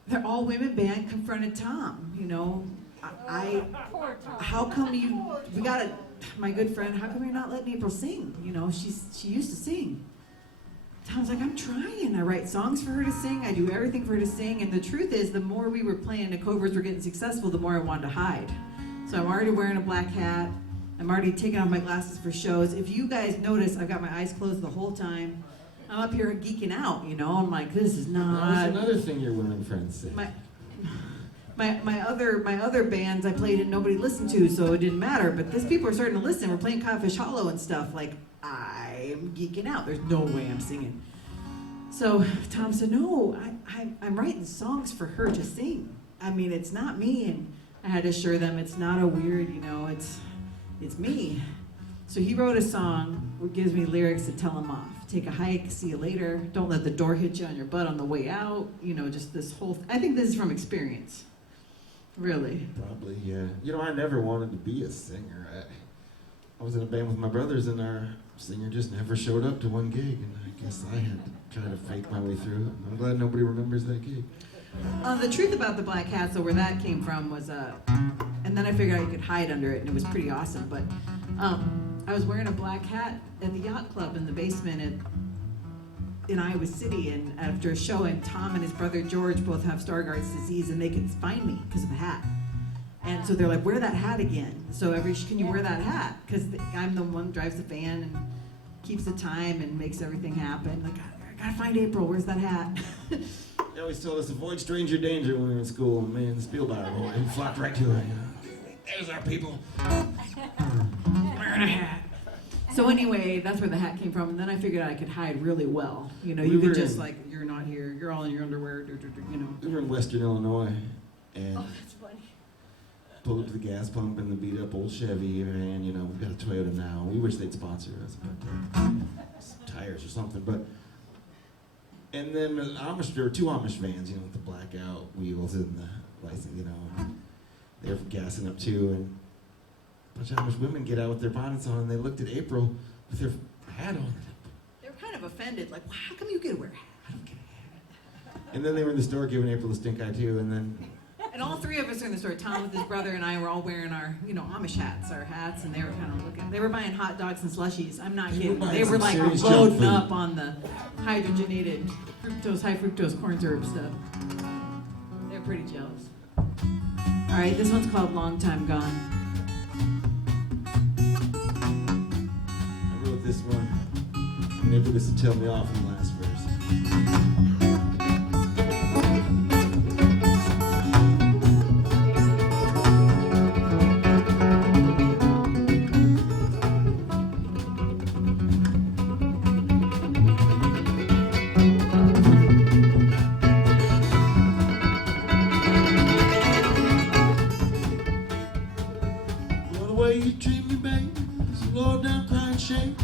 they're all women band. Confronted Tom. You know, Poor Tom. how come we got it? My good friend, how come you're not letting April sing? You know, she used to sing. Tom's like, I'm trying. I write songs for her to sing. I do everything for her to sing. And the truth is, the more we were playing, the Cobras were getting successful, the more I wanted to hide. So I'm already wearing a black hat. I'm already taking off my glasses for shows. If you guys notice, I've got my eyes closed the whole time. I'm up here geeking out, you know. I'm like, this is not. That's another thing your women friends say. My other bands I played and nobody listened to, so it didn't matter. But these people are starting to listen. We're playing Codfish Hollow and stuff. Like, I'm geeking out. There's no way I'm singing. So Tom said, no, I'm writing songs for her to sing. I mean, it's not me. And I had to assure them it's not a weird, you know, it's me. So he wrote a song that gives me lyrics to tell him off. Take a hike, see you later. Don't let the door hit you on your butt on the way out. You know, just this whole, I think this is from experience. Really. Probably, yeah. You know, I never wanted to be a singer. I was in a band with my brothers, and our singer just never showed up to one gig, and I guess I had to try to fake my way through it. I'm glad nobody remembers that gig. The truth about the black hat, so where that came from was, and then I figured I could hide under it, and it was pretty awesome. But I was wearing a black hat at the yacht club in the basement in Iowa City, and after a show, and Tom and his brother George both have Stargardt's disease, and they could find me because of the hat. And so they're like, wear that hat again. So can you wear that hat? Because I'm the one that drives the van and keeps the time and makes everything happen. Like, I gotta find April. Where's that hat? They always told us avoid stranger danger when we were in school. Man, the Spielberg boy, he flocked right to it. There's our people. Wearing a hat. So anyway, that's where the hat came from. And then I figured I could hide really well. You know, We you could were just in- like, you're not here. You're all in your underwear. You know. We were in Western Illinois, and Oh, that's funny. pulled up to the gas pump in the beat up old Chevy van. You know, we've got a Toyota now. We wish they'd sponsor us, but some tires or something. But and then there were two Amish vans, you know, with the blackout wheels and the license, you know. They were gassing up too, and a bunch of Amish women get out with their bonnets on, and they looked at April with her hat on. They were kind of offended. Like, well, how come you get to wear a hat? I don't get a hat. And then they were in the store giving April the stink eye too, and then And all three of us are in the store. Tom with his brother and I were all wearing our, you know, Amish hats, our hats, and they were kind of looking. They were buying hot dogs and slushies. I'm not They were kidding. buying They were some like serious junk loading food. up on the hydrogenated high fructose corn syrup stuff. They're pretty jealous. All right, this one's called Long Time Gone. I wrote this one, and April gets to tell me off in the last verse. Well, the way you treat me, babe, is a low down crying shame.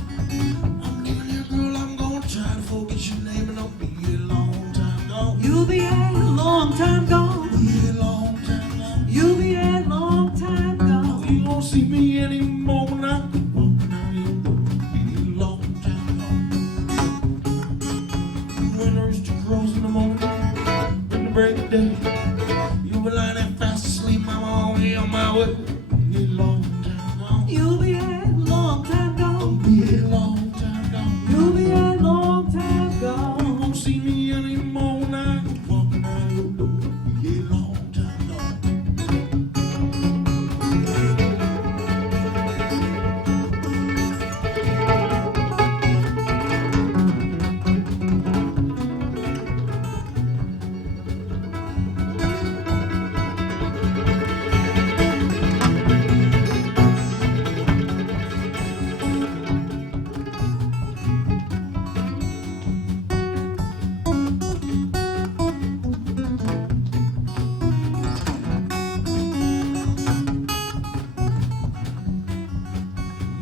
I'm leaving here, girl, I'm gonna try to forget your name, and I'll be a long time gone. You'll be a long time gone. Be a long time gone. You'll be a long time gone. You won't see me anymore when I go walking out your door. Be a long time gone. When the rooster crows in the morning, when the break of day, you'll be lying there fast asleep, I'm on my way. Be a long time gone. You'll be a long time gone. Be a long time gone. You'll be a long time You gone. won't see me anymore when I go walking out your door. Be a long time gone.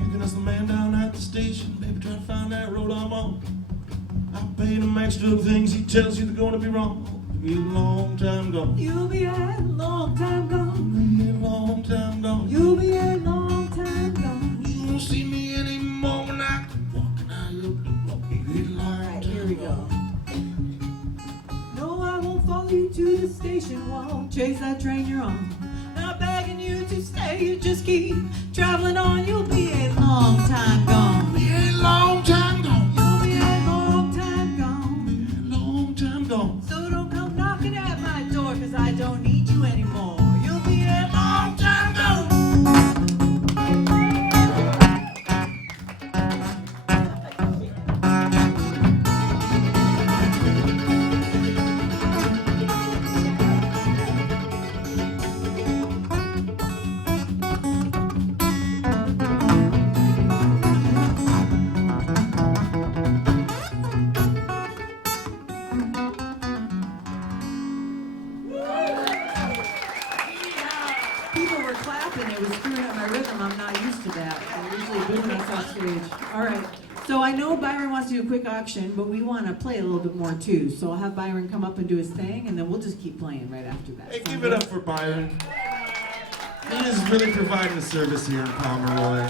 You can ask the man down at the station, baby, try to find that road I'm on. I paid him extra things, he tells you they're gonna be wrong. Be a long time gone. You'll be a long time gone. Be a long time gone. You'll be a long time gone. You won't see me anymore when I go walking out your door. Be a long Alright, time here we go. gone. No, I won't follow you to the station. Won't chase that train you're on. Not begging you to stay. You just keep traveling on. You'll be a long time gone. Be a long time gone. You'll be a long time gone. Be a long time gone. So don't come knocking at my door, 'cause I don't need you anymore. You'll be a long time gone. People were clapping. It was screwing up my rhythm. I'm not used to that. They're usually booing us off stage. All right. So I know Byron wants to do a quick auction, but we want to play a little bit more too. So I'll have Byron come up and do his thing, and then we'll just keep playing right after that. Hey, Sound give good? it up for Byron. He is really providing a service here in Pomeroy.